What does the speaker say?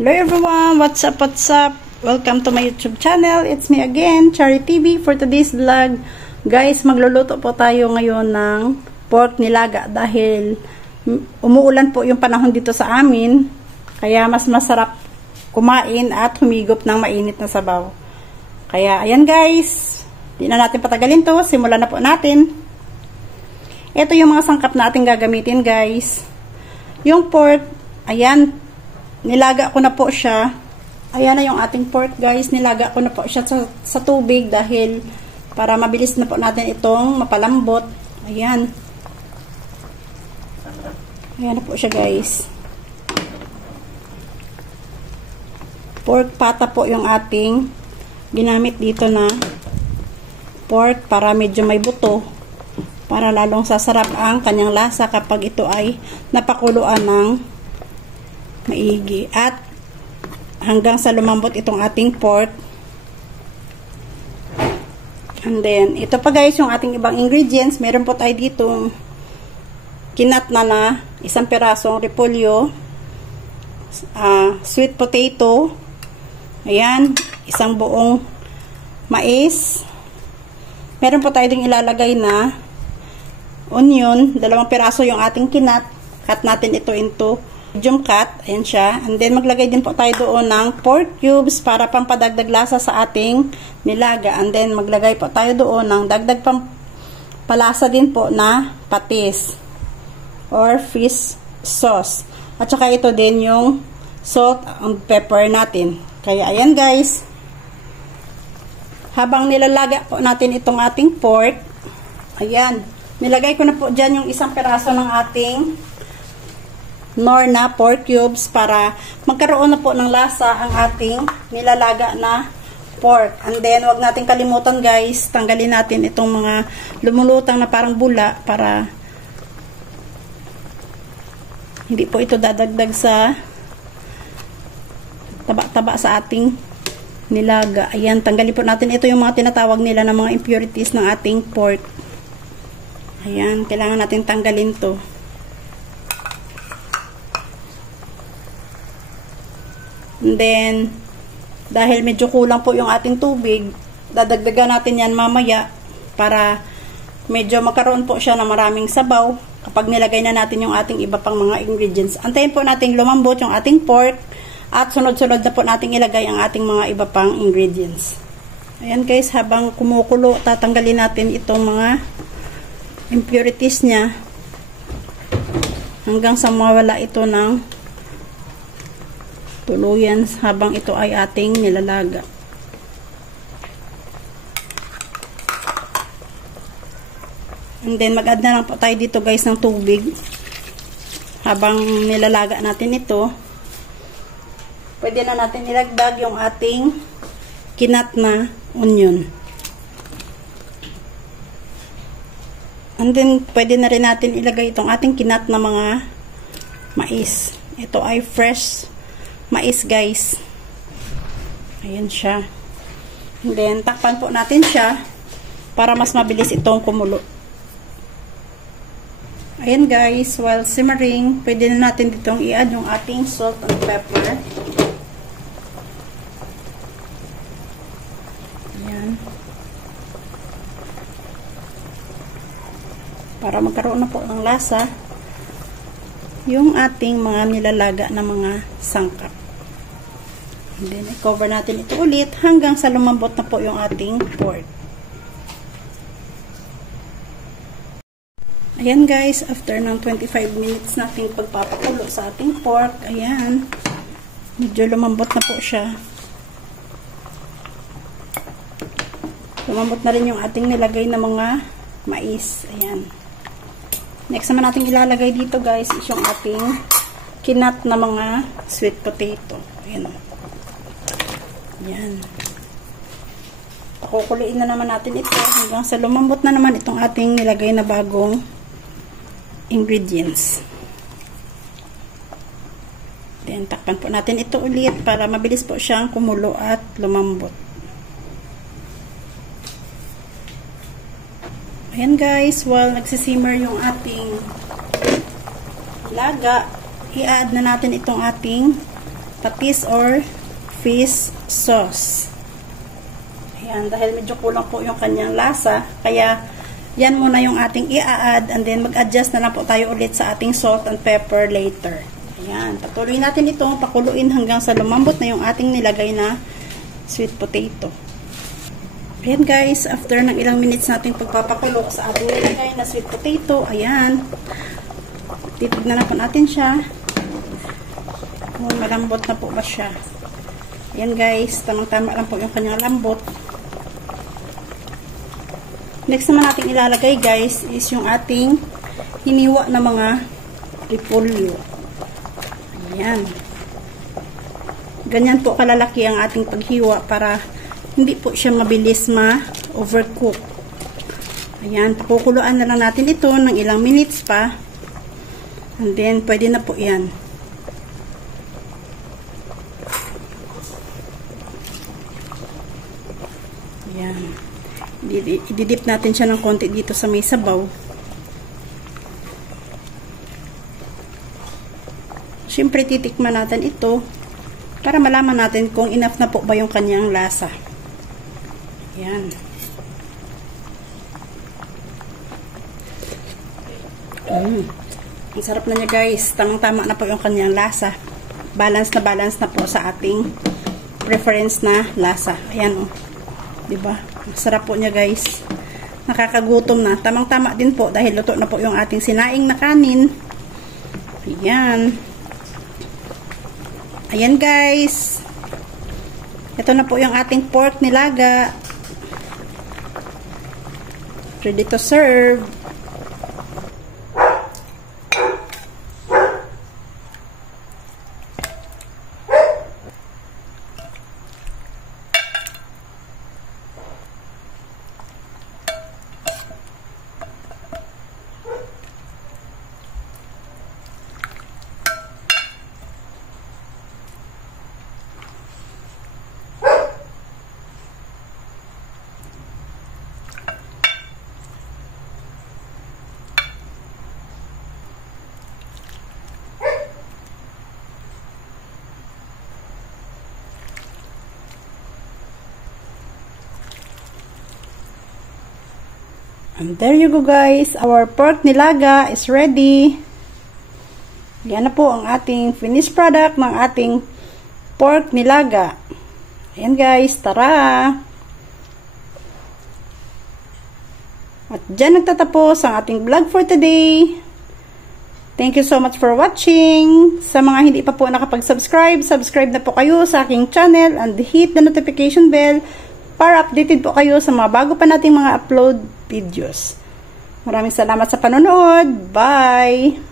Hello everyone, what's up, welcome to my YouTube channel. It's me again, Chari TV. For today's vlog, guys, magluluto po tayo ngayon ng pork nilaga dahil umuulan po yung panahon dito sa amin, kaya mas masarap kumain at humigop ng mainit na sabaw. Kaya ayan guys, di na natin patagalin to, simulan na po natin. Ito yung mga sangkap na ating gagamitin guys. Yung pork, ayan, nilaga ko na po siya. Ayan na yung ating pork guys. Nilaga ko na po siya sa tubig dahil para mabilis na po natin itong mapalambot. Ayan. Ayan na po siya guys. Pork pata po yung ating ginamit dito na pork para medyo may buto. Para lalong sasarap ang kanyang lasa kapag ito ay napakuluan ng maigi at hanggang sa lumambot itong ating pork. And then ito pa guys yung ating ibang ingredients. Meron po tayo dito kinat na isang pirasong repolyo, sweet potato, ayan, isang buong mais. Meron po tayo ding ilalagay na onion, 2 piraso yung ating kinat. Cut natin ito into medium cut, ayan siya. And then maglagay din po tayo doon ng pork cubes para pampadagdag lasa sa ating nilaga. And then maglagay po tayo doon ng dagdag pampalasa din po na patis or fish sauce. At saka ito din yung salt and pepper natin. Kaya ayan guys, habang nilalaga po natin itong ating pork, ayan, nilagay ko na po dyan yung isang piraso ng ating nor na pork cubes para magkaroon na po ng lasa ang ating nilalaga na pork. And then wag natin kalimutan guys, tanggalin natin itong mga lumulutang na parang bula para hindi po ito dadagdag sa taba-taba sa ating nilaga. Ayan, tanggalin po natin ito yung mga tinatawag nila na mga impurities ng ating pork. Ayan, kailangan natin tanggalin to. And then, dahil medyo kulang po yung ating tubig, dadagdagan natin yan mamaya para medyo magkaroon po siya ng maraming sabaw kapag nilagay na natin yung ating iba pang mga ingredients. Antayin po natin lumambot yung ating pork at sunod-sunod na po natin ilagay ang ating mga iba pang ingredients. Ayan guys, habang kumukulo, tatanggalin natin itong mga impurities niya hanggang sa mawala ito ng tuluyan habang ito ay ating nilalaga. And then mag-add na lang po tayo dito guys ng tubig habang nilalaga natin ito. Pwede na natin ilagdag yung ating kinat na onion. And then pwede na rin natin ilagay itong ating kinat na mga mais. Ito ay fresh mais guys. Ayan siya. And then takpan po natin siya para mas mabilis itong kumulo. Ayan guys, while simmering, pwede na natin ditong i-add yung ating salt and pepper. Ayan. Para magkaroon na po ng lasa yung ating mga nilalaga na mga sangkap. And then, i-cover natin ito ulit hanggang sa lumambot na po yung ating pork. Ayan guys, after ng 25 minutes nating pagpapakulo sa ating pork, ayan, medyo lumambot na po siya. Lumambot na rin yung ating nilagay na mga mais. Ayan. Next naman natin ilalagay dito guys is yung ating kinat na mga sweet potato. Ayan. Ayan. Pakukuliin na naman natin ito hanggang sa lumambot na naman itong ating nilagay na bagong ingredients. Then takpan po natin ito ulit para mabilis po siyang kumulo at lumambot. Ayan guys, while nagsisimmer yung ating laga, i-add na natin itong ating patis or fish sauce. Ayan, dahil medyo kulang po yung kanyang lasa, kaya yan muna yung ating i-add, and then mag-adjust na lang po tayo ulit sa ating salt and pepper later. Ayan, patuloy natin ito, pakuluin hanggang sa lumambot na yung ating nilagay na sweet potato. Ayan guys, after ng ilang minutes natin pagpapakulok sa ating nilagay na sweet potato, ayan, titignan na po natin siya kung malambot na po ba siya. Ayan guys, tamang-tama lang po yung kanyang lambot. Next naman natin ilalagay guys is yung ating hiniwa na mga repolyo. Ayan. Ganyan po kalalaki ang ating paghiwa para hindi po siya mabilis ma-overcook. Ayan, pakukuluan na lang natin ito ng ilang minutes pa. And then, pwede na po yan. Ayan. Ididip natin siya ng konti dito sa may sabaw. Siyempre, titikman natin ito para malaman natin kung enough na po ba yung kanyang lasa. Ayan. Ang sarap na niya guys. Tamang-tama na po yung kanyang lasa. Balance na po sa ating preference na lasa. Ayan o. Diba? Ang sarap po niya guys. Nakakagutom na. Tamang-tama din po dahil luto na po yung ating sinaing na kanin. Ayan. Ayan guys. Ito na po yung ating pork nilaga. Ready to serve. And there you go guys, our pork nilaga is ready. Yan na po ang ating finished product ng ating pork nilaga. Ayan guys, tara! At dyan nagtatapos ang ating vlog for today. Thank you so much for watching. Sa mga hindi pa po nakapag-subscribe, subscribe na po kayo sa aking channel and hit the notification bell para updated po kayo sa mga bago pa nating mga upload videos. Maraming salamat sa panonood. Bye!